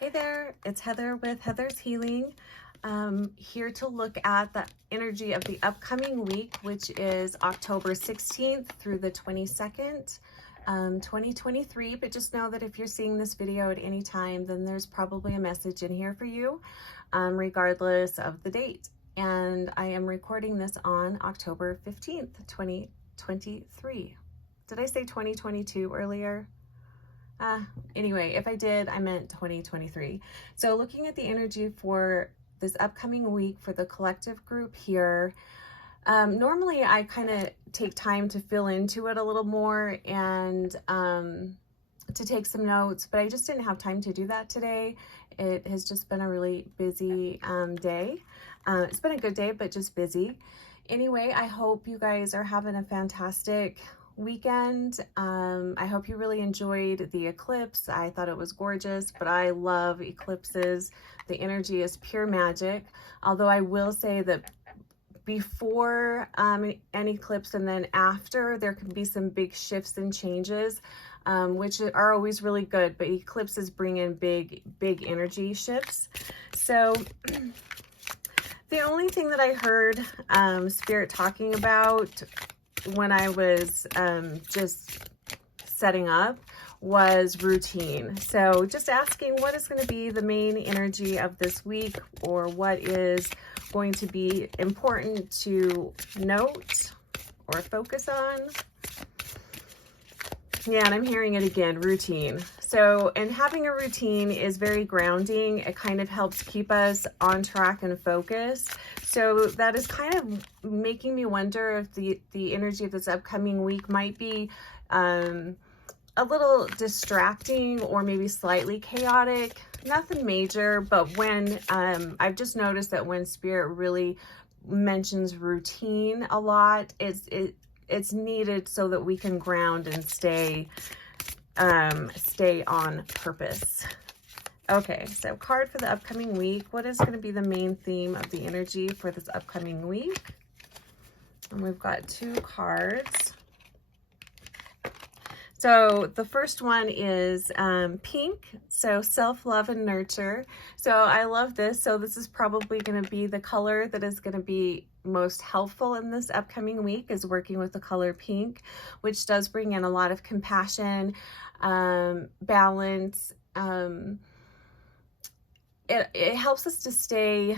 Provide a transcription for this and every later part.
Hey there, it's Heather with Heather's Healing. Here to look at the energy of the upcoming week, which is October 16th through the 22nd, 2023. But just know that if you're seeing this video at any time, then there's probably a message in here for you, regardless of the date. And I am recording this on October 15th, 2023. Did I say 2022 earlier? Anyway, if I did, I meant 2023. So looking at the energy for this upcoming week for the collective group here, normally I kind of take time to fill into it a little more and to take some notes, but I just didn't have time to do that today. It has just been a really busy day. It's been a good day, but just busy. Anyway, I hope you guys are having a fantastic weekend. I hope you really enjoyed the eclipse. I thought it was gorgeous, but I love eclipses. The energy is pure magic. Although I will say that before an eclipse and then after, there can be some big shifts and changes, which are always really good, but eclipses bring in big energy shifts. So the only thing that I heard Spirit talking about when I was just setting up was routine. So just asking what is going to be the main energy of this week, or what is going to be important to note or focus on. Yeah, and I'm hearing it again, routine. So, and having a routine is very grounding. It kind of helps keep us on track and focused. So that is kind of making me wonder if the energy of this upcoming week might be a little distracting or maybe slightly chaotic. Nothing major, but when I've just noticed that when Spirit really mentions routine a lot, it's needed so that we can ground and stay on purpose. Okay, so card for the upcoming week. What is going to be the main theme of the energy for this upcoming week? And we've got two cards. So the first one is pink, so self-love and nurture. So I love this. So this is probably going to be the color that is going to be most helpful in this upcoming week, is working with the color pink, which does bring in a lot of compassion, balance. It helps us to stay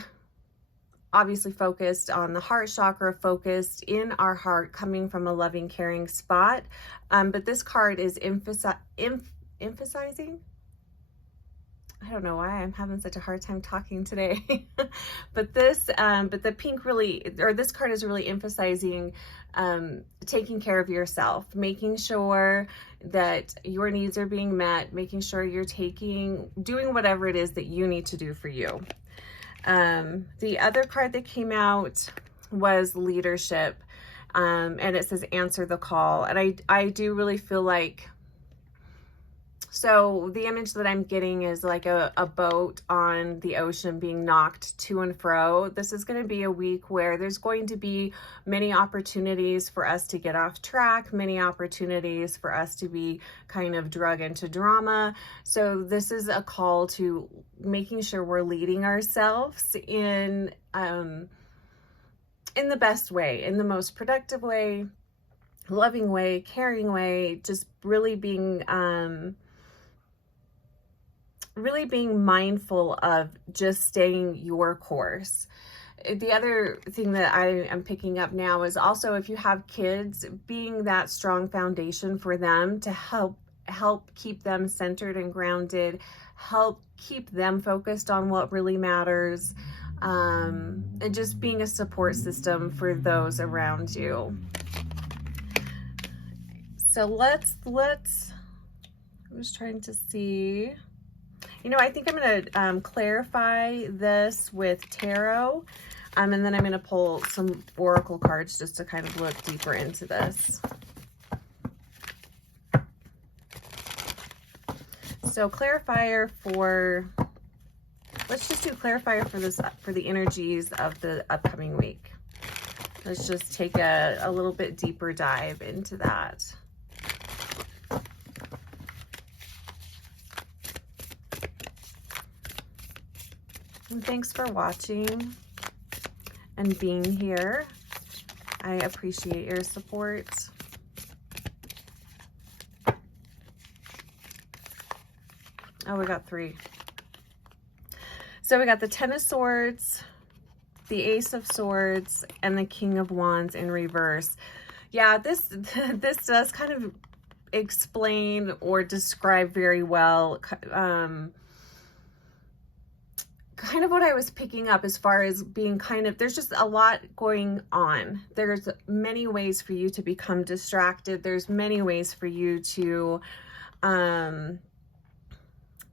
obviously focused on the heart chakra, focused in our heart, coming from a loving, caring spot. But this card is emphasizing. I don't know why I'm having such a hard time talking today. But the pink really, or this card is really emphasizing taking care of yourself, making sure that your needs are being met, making sure you're doing whatever it is that you need to do for you. The other card that came out was leadership, and it says answer the call. And I do really feel like, so the image that I'm getting is like a boat on the ocean being knocked to and fro. This is going to be a week where there's going to be many opportunities for us to get off track, many opportunities for us to be kind of drug into drama. So this is a call to making sure we're leading ourselves in the best way, in the most productive way, loving way, caring way, just really being mindful of just staying your course. The other thing that I am picking up now is also, if you have kids, being that strong foundation for them to help keep them centered and grounded, help keep them focused on what really matters, and just being a support system for those around you. So let's I was trying to see. I think I'm going to clarify this with tarot, and then I'm going to pull some oracle cards just to kind of look deeper into this. So clarifier let's just do clarifier for the energies of the upcoming week. Let's just take a little bit deeper dive into that. And thanks for watching and being here. I appreciate your support. Oh, we got 3. So we got the Ten of Swords, the Ace of Swords, and the King of Wands in reverse. Yeah, this does kind of explain or describe very well kind of what I was picking up as far as being kind of, there's just a lot going on. There's many ways for you to become distracted. There's many ways for you to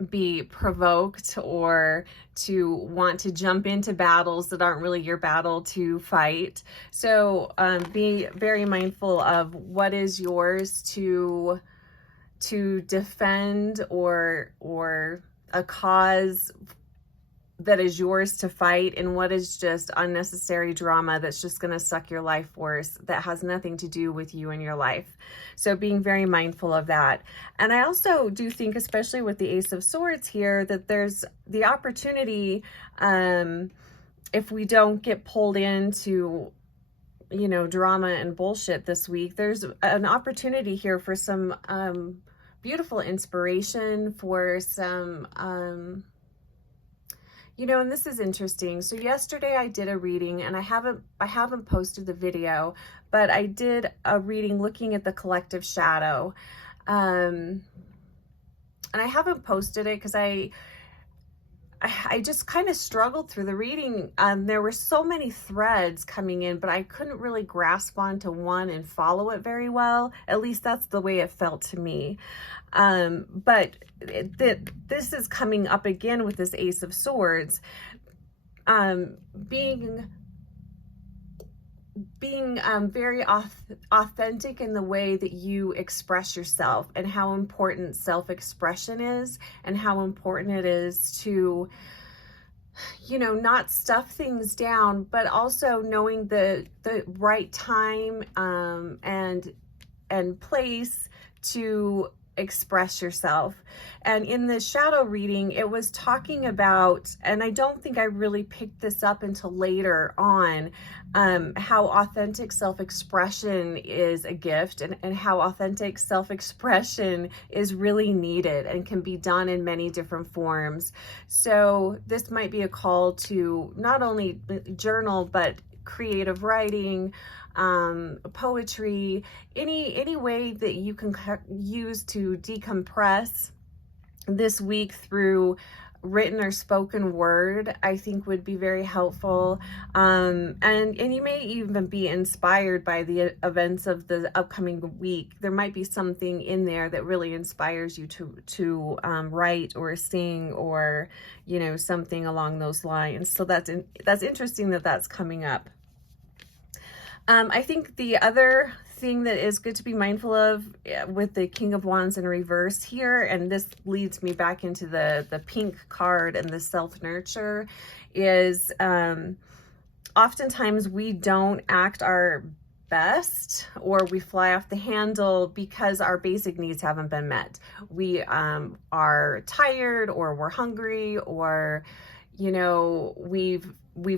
be provoked or to want to jump into battles that aren't really your battle to fight. So be very mindful of what is yours to defend, or a cause that is yours to fight, and what is just unnecessary drama that's just going to suck your life worse, that has nothing to do with you and your life. So being very mindful of that. And I also do think, especially with the Ace of Swords here, that there's the opportunity, if we don't get pulled into, you know, drama and bullshit this week, there's an opportunity here for some beautiful inspiration, for some you know, and this is interesting. So yesterday I did a reading, and I haven't posted the video, but I did a reading looking at the collective shadow. And I haven't posted it because I just kind of struggled through the reading. There were so many threads coming in, but I couldn't really grasp onto one and follow it very well. At least that's the way it felt to me. But this is coming up again with this Ace of Swords, being very authentic in the way that you express yourself, and how important self-expression is, and how important it is to, you know, not stuff things down, but also knowing the right time and place to express yourself. And in the shadow reading, it was talking about, and I don't think I really picked this up until later on, how authentic self-expression is a gift, and how authentic self-expression is really needed and can be done in many different forms. So this might be a call to not only journal, but creative writing, poetry, any way that you can use to decompress this week through written or spoken word, I think would be very helpful. And you may even be inspired by the events of the upcoming week. There might be something in there that really inspires you to write or sing, or, you know, something along those lines. So that's interesting that that's coming up. I think the other thing that is good to be mindful of with the King of Wands in reverse here, and this leads me back into the pink card and the self-nurture, is oftentimes we don't act our best, or we fly off the handle because our basic needs haven't been met. We are tired, or we're hungry, or, you know, we've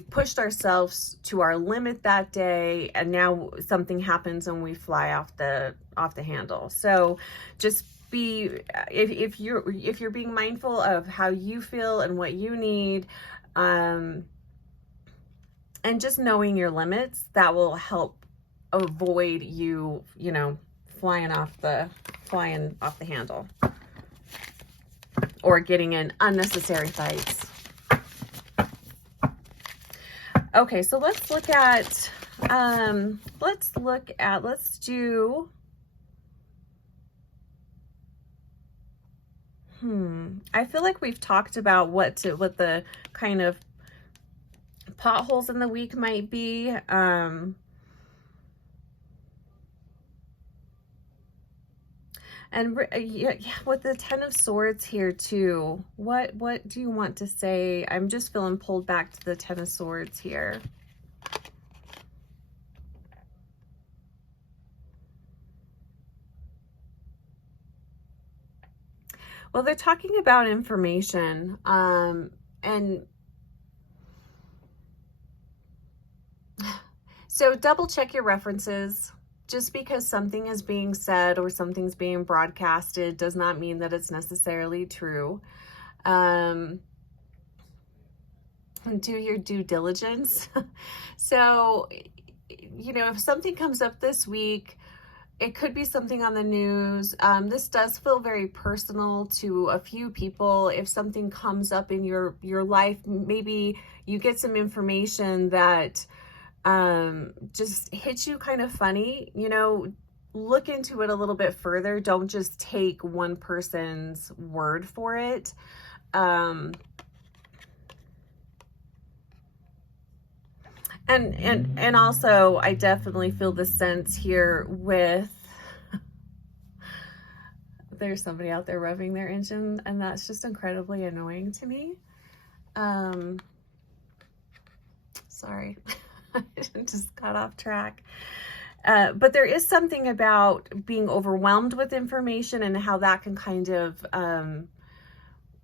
pushed ourselves to our limit that day, and now something happens and we fly off the handle. So just be, if you're being mindful of how you feel and what you need, and just knowing your limits, that will help avoid you know, flying off the handle, or getting in unnecessary fights. Okay, so let's look at, let's do, I feel like we've talked about what the kind of potholes in the week might be. And yeah, with the Ten of Swords here too, what do you want to say? I'm just feeling pulled back to the Ten of Swords here. Well, they're talking about information, and So double check your references. Just because something is being said or something's being broadcasted does not mean that it's necessarily true. Do your due diligence. So, if something comes up this week, it could be something on the news. This does feel very personal to a few people. If something comes up in your life, maybe you get some information that just hits you kind of funny, look into it a little bit further. Don't just take one person's word for it. And also, I definitely feel the sense here with, there's somebody out there revving their engine, and that's just incredibly annoying to me. Sorry, I just got off track. But there is something about being overwhelmed with information and how that can kind of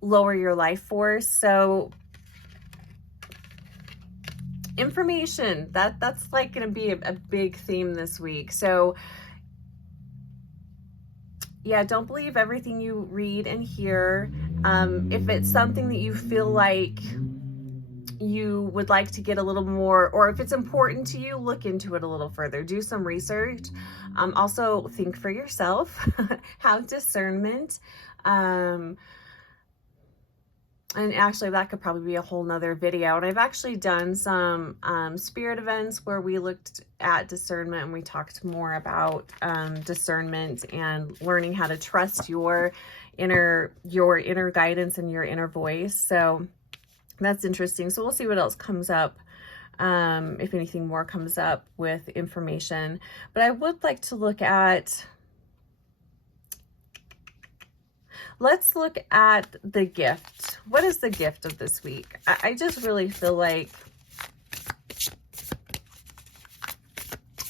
lower your life force. So information, that's like going to be a big theme this week. So yeah, don't believe everything you read and hear. If it's something that you feel like you would like to get a little more, or if it's important to you, look into it a little further, do some research. Also think for yourself, have discernment. And actually that could probably be a whole nother video. And I've actually done some spirit events where we looked at discernment and we talked more about discernment and learning how to trust your inner guidance and your inner voice. So that's interesting. So we'll see what else comes up, if anything more comes up with information. But I would like to look at, let's look at the gift. What is the gift of this week? I just really feel like,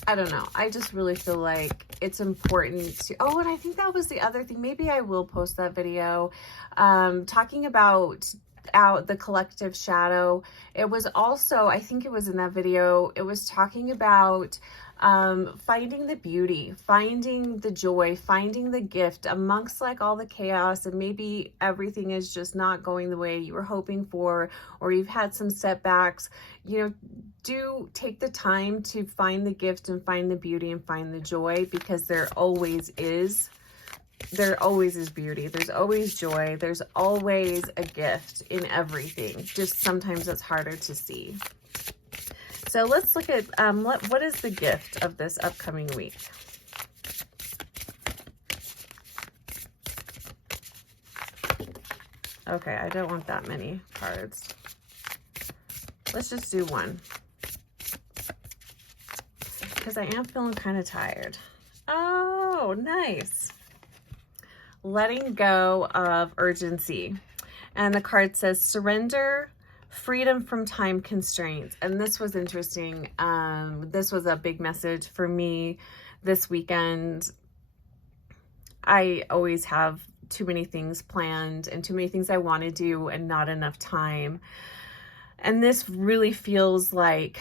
I don't know. I just really feel like it's important to, oh, and I think that was the other thing. Maybe I will post that video, talking about out the collective shadow. It was also, I think it was in that video, it was talking about finding the beauty, finding the joy, finding the gift amongst like all the chaos, and maybe everything is just not going the way you were hoping for, or you've had some setbacks. Do take the time to find the gift and find the beauty and find the joy, because there always is beauty, there's always joy, there's always a gift in everything. Just sometimes it's harder to see. So let's look at what is the gift of this upcoming week. Okay, I don't want that many cards. Let's just do one, because I am feeling kind of tired. Oh, nice. Letting go of urgency. And the card says surrender, freedom from time constraints. And this was interesting. This was a big message for me this weekend. I always have too many things planned and too many things I want to do and not enough time. And this really feels like,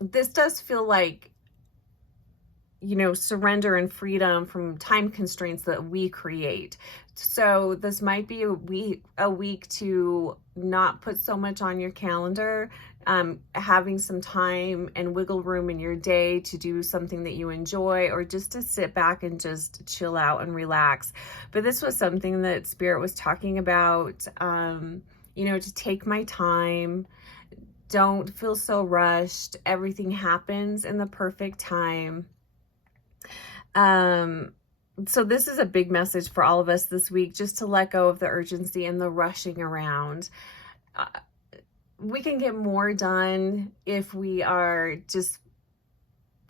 this does feel like, surrender and freedom from time constraints that we create. So this might be a week to not put so much on your calendar, having some time and wiggle room in your day to do something that you enjoy, or just to sit back and just chill out and relax. But this was something that Spirit was talking about, to take my time. Don't feel so rushed. Everything happens in the perfect time. So this is a big message for all of us this week, just to let go of the urgency and the rushing around. We can get more done if we are just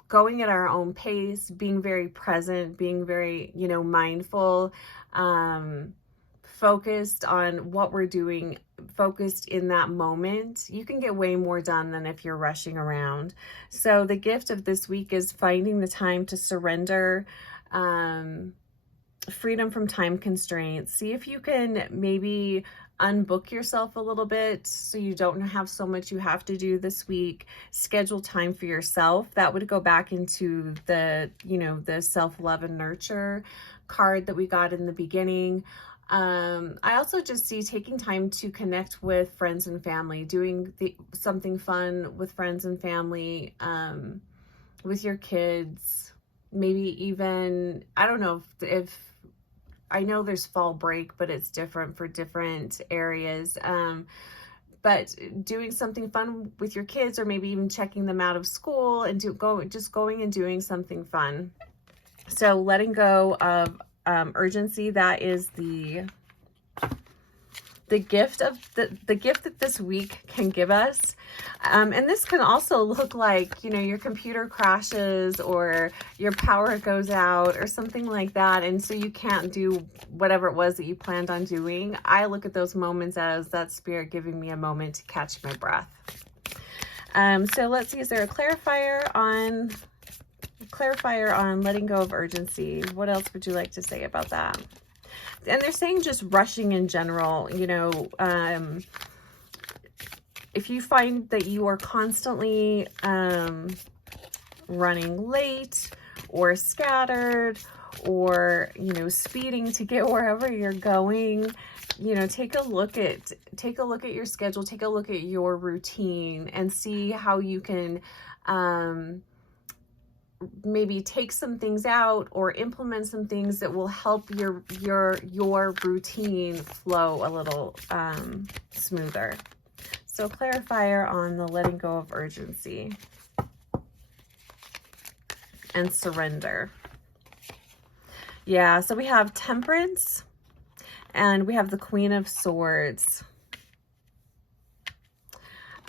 going at our own pace, being very present, being very, mindful, focused on what we're doing, focused in that moment. You can get way more done than if you're rushing around. So the gift of this week is finding the time to surrender, freedom from time constraints. See if you can maybe unbook yourself a little bit so you don't have so much you have to do this week. Schedule time for yourself. That would go back into the, the self-love and nurture card that we got in the beginning. I also just see taking time to connect with friends and family, doing something fun with friends and family, with your kids, maybe even, I don't know if I know there's fall break, but it's different for different areas. But doing something fun with your kids, or maybe even checking them out of school and just going and doing something fun. So letting go of urgency, that is the gift of the gift that this week can give us. And this can also look like, your computer crashes or your power goes out or something like that. And so you can't do whatever it was that you planned on doing. I look at those moments as that spirit giving me a moment to catch my breath. So let's see, is there a clarifier on letting go of urgency? What else would you like to say about that? And they're saying just rushing in general, if you find that you are constantly running late or scattered or, speeding to get wherever you're going, take a look at your schedule, take a look at your routine and see how you can maybe take some things out or implement some things that will help your routine flow a little smoother. So clarifier on the letting go of urgency and surrender. Yeah, so we have Temperance and we have the Queen of Swords.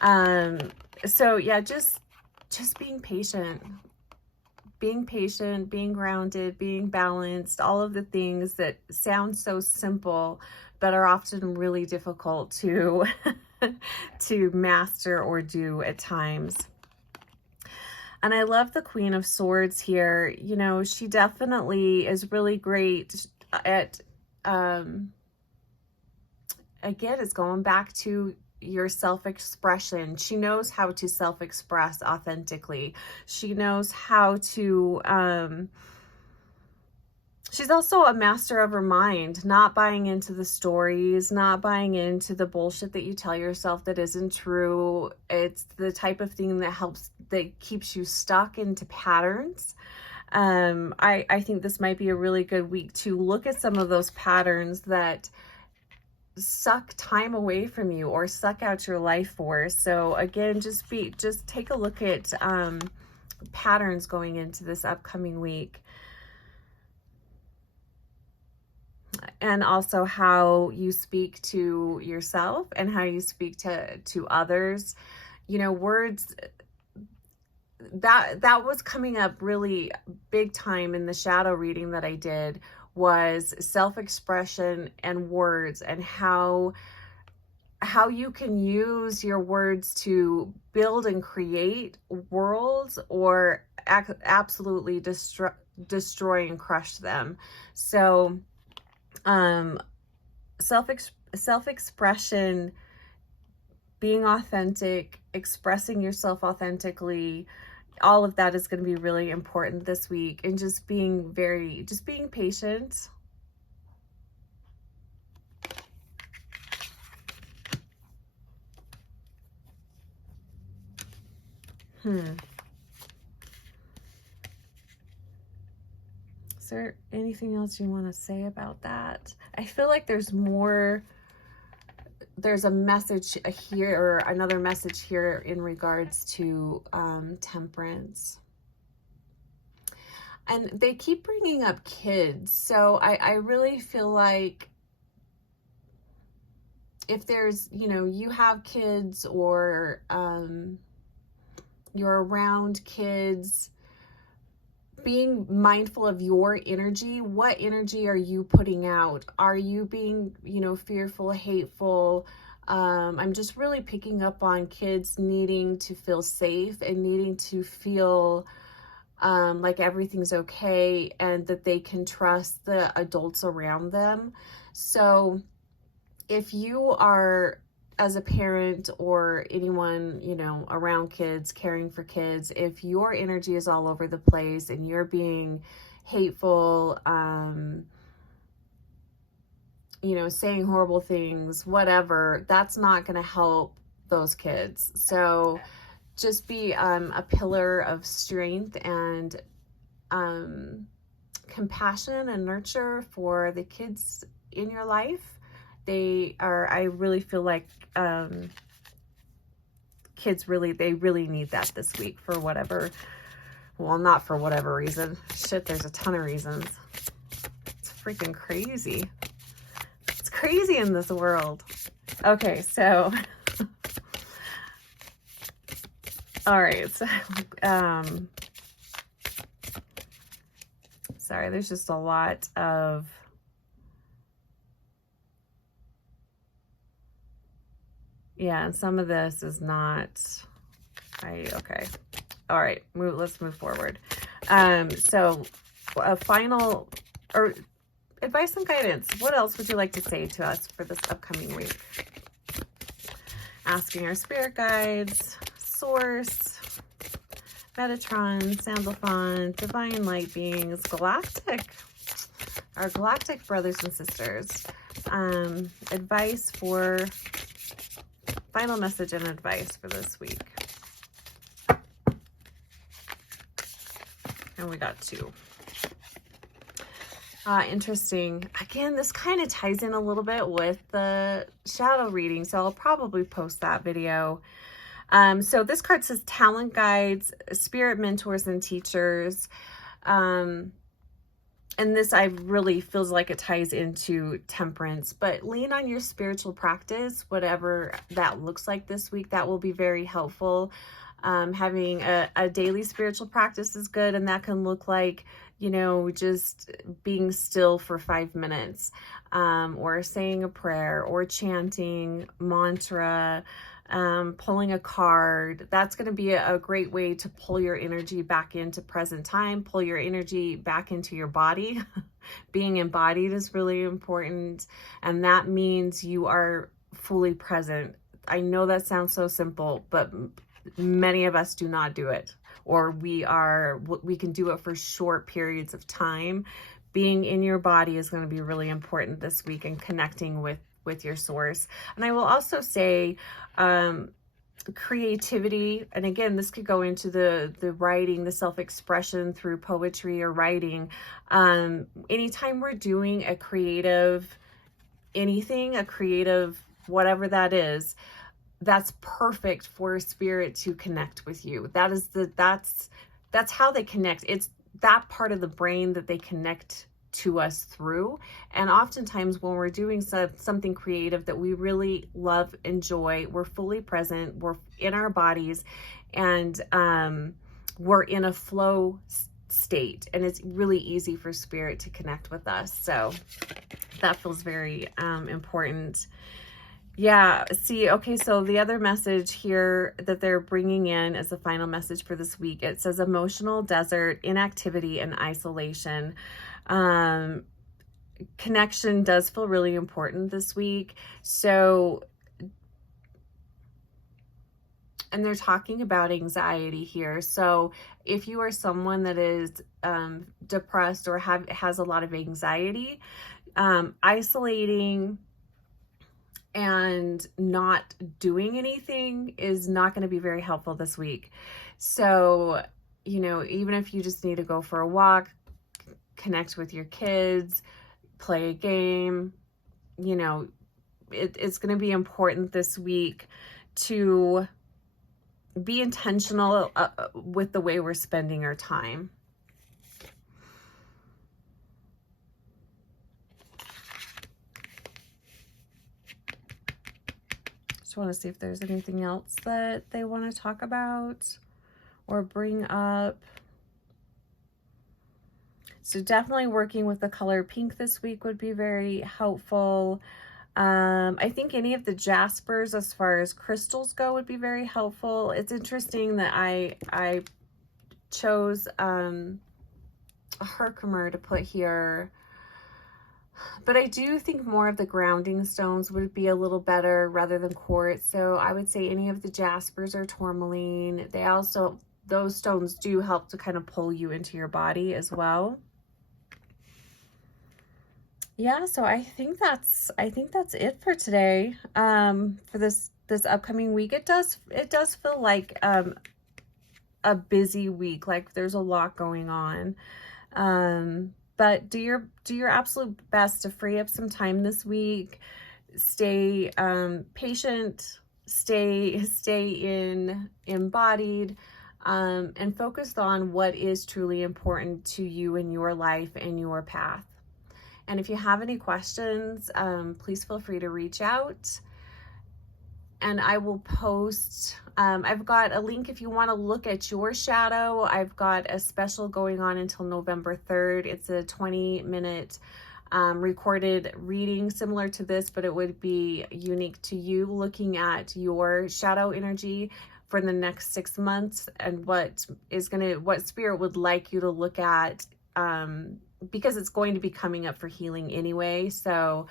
So yeah, just being patient. Being patient, being grounded, being balanced, all of the things that sound so simple, but are often really difficult to, to master or do at times. And I love the Queen of Swords here. She definitely is really great at, again, it's going back to your self-expression. She knows how to self-express authentically. She knows how to, she's also a master of her mind, not buying into the stories, not buying into the bullshit that you tell yourself that isn't true. It's the type of thing that keeps you stuck into patterns. I think this might be a really good week to look at some of those patterns that suck time away from you or suck out your life force. So again, just take a look at patterns going into this upcoming week, and also how you speak to yourself and how you speak to others. Words that was coming up really big time in the shadow reading that I did, was self-expression and words, and how you can use your words to build and create worlds or absolutely destroy and crush them. So self-expression, being authentic, expressing yourself authentically, all of that is going to be really important this week. And just being patient. Is there anything else you want to say about that? I feel like there's a message here, or another message here in regards to temperance. And they keep bringing up kids. So I really feel like if there's, you have kids, or you're around kids, being mindful of your energy. What energy are you putting out? Are you being, fearful, hateful? I'm just really picking up on kids needing to feel safe and needing to feel like everything's okay, and that they can trust the adults around them. So if you are, as a parent or anyone, you know, around kids, caring for kids, if your energy is all over the place and you're being hateful, you know, saying horrible things, whatever, that's not going to help those kids. So just be a pillar of strength and compassion and nurture for the kids in your life. I really feel like kids they really need that this week for whatever, well, not for whatever reason. Shit, there's a ton of reasons. It's freaking crazy. It's crazy in this world. Okay, so all right, so sorry, there's just a lot of and some of this is not, okay. All right, let's move forward. So a final, or advice and guidance. What else would you like to say to us for this upcoming week? Asking our spirit guides, source, Metatron, Sandra, divine light beings, galactic, our galactic brothers and sisters. Advice for, final message and advice for this week. And we got 2. Interesting. Again, this kind of ties in a little bit with the shadow reading, so I'll probably post that video. So this card says talent guides, spirit mentors, and teachers. And this really feels like it ties into temperance, but lean on your spiritual practice, whatever that looks like this week. That will be very helpful. Having a daily spiritual practice is good, and that can look like, you know, just being still for 5 minutes, or saying a prayer, or chanting mantra, pulling a card. That's going to be a great way to pull your energy back into present time, pull your energy back into your body. Being embodied is really important, and that means you are fully present. I know that sounds so simple, but many of us do not do it, or we can do it for short periods of time. Being in your body is going to be really important this week, and connecting with your source. And I will also say creativity, and again, this could go into the writing, the self-expression through poetry or writing. Anytime we're doing a creative anything, a creative whatever that is, that's perfect for spirit to connect with you. That's how they connect. It's that part of the brain that they connect to us through. And oftentimes when we're doing something creative that we really love, enjoy, we're fully present, we're in our bodies, and we're in a flow state, and it's really easy for spirit to connect with us. So that feels very important. Yeah, see, okay, so the other message here that they're bringing in as the final message for this week, it says emotional desert, inactivity, and isolation. Connection does feel really important this week. So, and they're talking about anxiety here. So if you are someone that is depressed or has a lot of anxiety, isolating and not doing anything is not going to be very helpful this week. So, you know, even if you just need to go for a walk, connect with your kids, play a game, you know, it's going to be important this week to be intentional with the way we're spending our time. Just want to see if there's anything else that they want to talk about or bring up. So definitely working with the color pink this week would be very helpful. I think any of the Jaspers as far as crystals go would be very helpful. It's interesting that I chose a Herkimer to put here. But I do think more of the grounding stones would be a little better rather than quartz. So I would say any of the Jaspers or tourmaline. They also, those stones do help to kind of pull you into your body as well. Yeah, so I think that's it for today. For this upcoming week. It does feel like a busy week, like there's a lot going on. But do your absolute best to free up some time this week. Stay patient, stay embodied, and focused on what is truly important to you in your life and your path. And if you have any questions, please feel free to reach out. And I will post, I've got a link if you want to look at your shadow. I've got a special going on until November 3rd. It's a 20-minute recorded reading similar to this, but it would be unique to you, looking at your shadow energy for the next 6 months and what spirit would like you to look at, because it's going to be coming up for healing anyway. So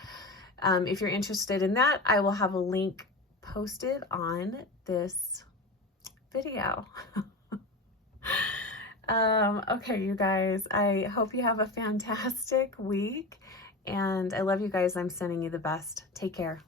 if you're interested in that, I will have a link posted on this video. Okay, you guys, I hope you have a fantastic week, and I love you guys. I'm sending you the best. Take care.